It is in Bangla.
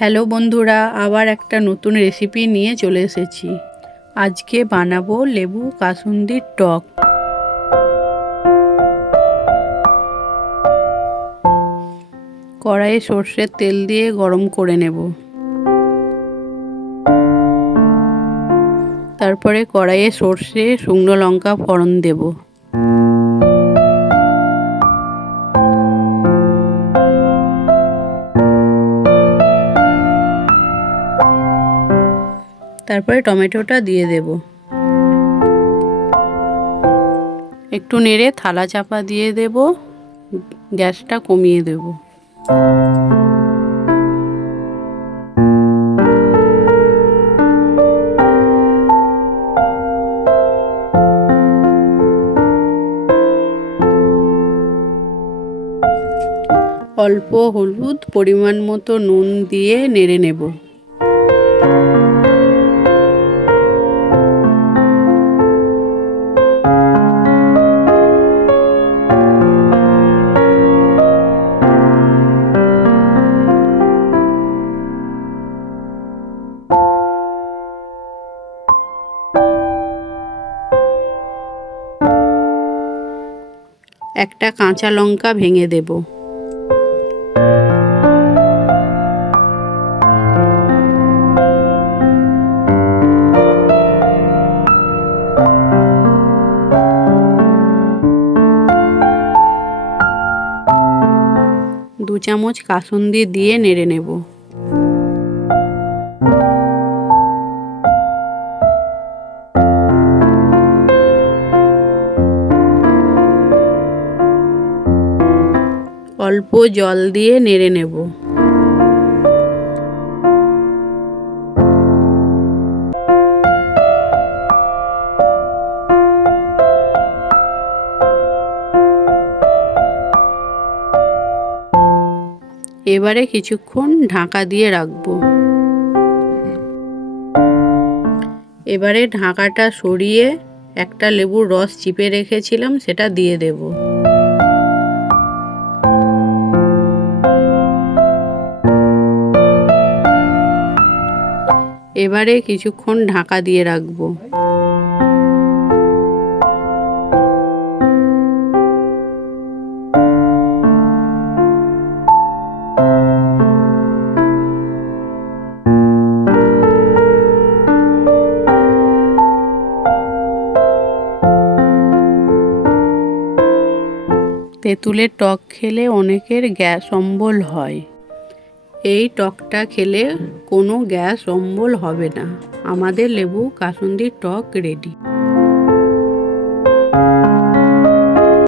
হ্যালো বন্ধুরা, আবার একটা নতুন রেসিপি নিয়ে চলে এসেছি। আজকে বানাবো লেবু কাসুন্দির টক। কড়াইয়ে সর্ষের তেল দিয়ে গরম করে নেব। তারপরে কড়াইয়ে সর্ষে, শুকনো লঙ্কা ফোড়ন দেব। তারপরে টমেটোটা দিয়ে দেব। একটু নেড়ে থালা চাপা দিয়ে দেব, গ্যাসটা কমিয়ে দেব। অল্প হলুদ, পরিমাণ মতো নুন দিয়ে নেড়ে নেব। একটা কাঁচা লঙ্কা ভেঙে দেব। দু চামচ কাসুন্দি দিয়ে নেড়ে নেব। অল্প জল দিয়ে নেড়ে নেব। এবারে কিছুক্ষণ ঢাকা দিয়ে রাখবো। এবারে ঢাকাটা সরিয়ে একটা লেবুর রস চিপে রেখেছিলাম, সেটা দিয়ে দেব। এবারে কিছুক্ষণ ঢাকা দিয়ে রাখবো। তেঁতুলের টক খেলে অনেকের গ্যাস অম্বল হয়। এই টকটা খেলে কোনো গ্যাস অম্বল হবে না। আমাদের লেবু কাসুন্দির টক রেডি।